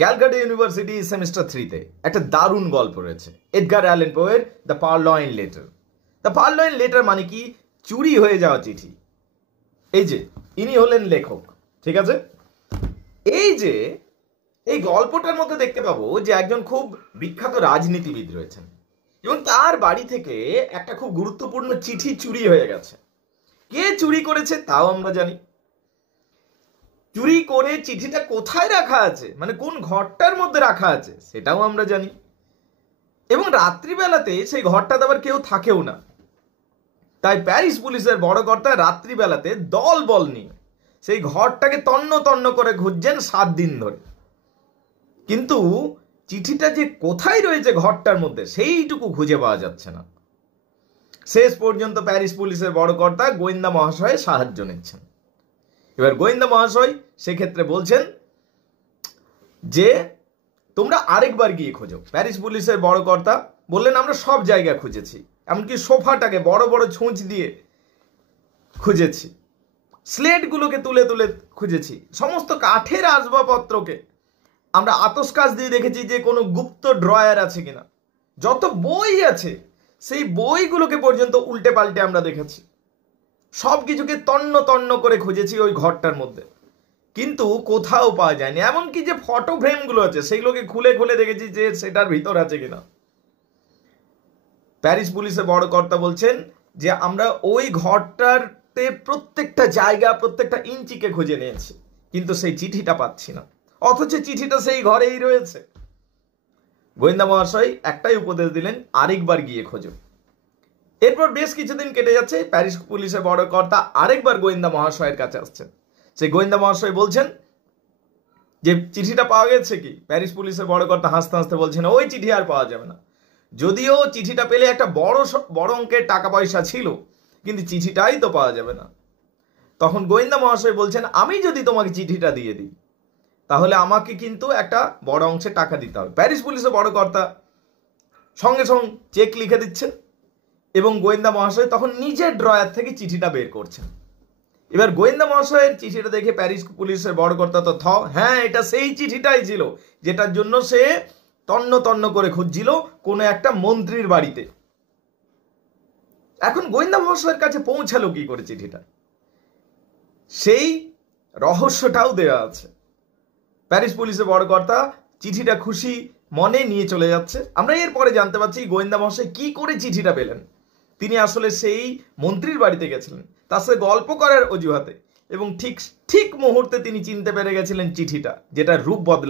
Calcutta university semester 3-তে একটা দারুণ গল্প রয়েছে, এডগার অ্যালেন পোয়ের the purloined letter. The purloined letter মানে কি? চুরি হয়ে যাওয়া চিঠি। এই যে ইনি হলেন লেখক, ঠিক আছে? এই গল্পটার মধ্যে দেখতে পাবো যে একজন খুব বিখ্যাত রাজনীতিবিদ রয়েছেন এবং তার বাড়ি থেকে একটা খুব গুরুত্বপূর্ণ চিঠি চুরি হয়ে গেছে। কে চুরি করেছে তাও আমরা জানি। চুরি করে চিঠিটা কোথায় রাখা আছে, মানে কোন ঘরটার মধ্যে রাখা আছে, সেটাও আমরা জানি। এবং রাত্রিবেলাতে সেই ঘরটাতে আবার কেউ থাকেও না। তাই প্যারিস পুলিশের বড় কর্তা রাত্রিবেলাতে দল বল নিয়ে সেই ঘরটাকে তন্ন তন্ন করে খুঁজছেন 7 দিন ধরে। কিন্তু চিঠিটা যে কোথায় রয়েছে ঘরটার মধ্যে সেইটুকু খুঁজে পাওয়া যাচ্ছে না। শেষ পর্যন্ত প্যারিস পুলিশের বড় কর্তা গোয়েন্দা মহাশয়ের সাহায্য নিচ্ছেন। এবার গোয়েন্দা মহাশয় সেক্ষেত্রে বলছেন যে তোমরা আরেকবার গিয়ে খোঁজো। প্যারিস পুলিশের বড় কর্তা বললেন আমরা সব জায়গা খুঁজেছি, এমনকি সোফাটাকে বড় বড় ছুঁচ দিয়ে খুঁজেছি, স্লেটগুলোকে তুলে তুলে খুঁজেছি, সমস্ত কাঠের আসবাবপত্রকে আমরা আতশকাচ দিয়ে দেখেছি যে কোনো গুপ্ত ড্রয়ার আছে কিনা, যত বই আছে সেই বইগুলোকে পর্যন্ত উল্টে পাল্টে আমরা দেখেছি, সব কিছুকে তন্ন তন্ন করে খুঁজেছি ওই ঘরটার মধ্যে, কিন্তু কোথাও পাওয়া যায়নি। এমনকি যে ফটো ফ্রেমগুলো আছে সেগুলোকে খুলে খুলে দেখেছি যে সেটার ভিতর আছে কিনা। প্যারিস পুলিশের বড় কর্তা বলছেন যে আমরা ওই ঘরটাতে প্রত্যেকটা জায়গা প্রত্যেকটা ইঞ্চিকে খুঁজে নিয়েছি, কিন্তু সেই চিঠিটা পাচ্ছি না, অথচ চিঠিটা সেই ঘরেই রয়েছে। গোয়েন্দা মহাশয় একটাই উপদেশ দিলেন, আরেকবার গিয়ে খোঁজো। এরপর বেশ কিছুদিন কেটে যাচ্ছে। প্যারিস পুলিশের বড় কর্তা আরেকবার গোয়েন্দা মহাশয়ের কাছে আসছেন। সেই গোয়েন্দা মহাশয় বলছেন যে চিঠিটা পাওয়া গেছে কি? প্যারিস পুলিশের বড় কর্তা হাসতে হাসতে বলছেন ওই চিঠি আর পাওয়া যাবে না। যদিও চিঠিটা পেলে একটা বড় অঙ্কের টাকা পয়সা ছিল, কিন্তু চিঠিটাই তো পাওয়া যাবে না। তখন গোয়েন্দা মহাশয় বলছেন আমি যদি তোমাকে চিঠিটা দিয়ে দিই তাহলে আমাকে কিন্তু একটা বড় অংশের টাকা দিতে হবে। প্যারিস পুলিশের বড় কর্তা সঙ্গে সঙ্গে চেক লিখে দিচ্ছেন এবং গোয়েন্দা মহাশয় তখন নিজের ড্রয়ার থেকে চিঠিটা বের করছেন। এবার গোয়েন্দা মহাশয়ের চিঠিটা দেখে প্যারিস পুলিশের বড় কর্তা তো হ্যাঁ, এটা সেই চিঠিটাই ছিল যেটার জন্য সে তন্ন তন্ন করে খুঁজছিল কোনো একটা মন্ত্রীর বাড়িতে। এখন গোয়েন্দা মহাশয়ের কাছে পৌঁছালো কি করে চিঠিটা, সেই রহস্যটাও দেওয়া আছে। প্যারিস পুলিশের বড় কর্তা চিঠিটা খুশি মনে নিয়ে চলে যাচ্ছে। আমরা এরপরে জানতে পারছি গোয়েন্দা মহাশয় কি করে চিঠিটা পেলেন। তিনি আসলে সেই মন্ত্রীর বাড়িতে গেছিলেন তার সাথে গল্প করার অজুহাতে, এবং ঠিক মুহূর্তে তিনি চিনতে পেরে গেছিলেন চিঠিটা, যেটা রূপ বদলা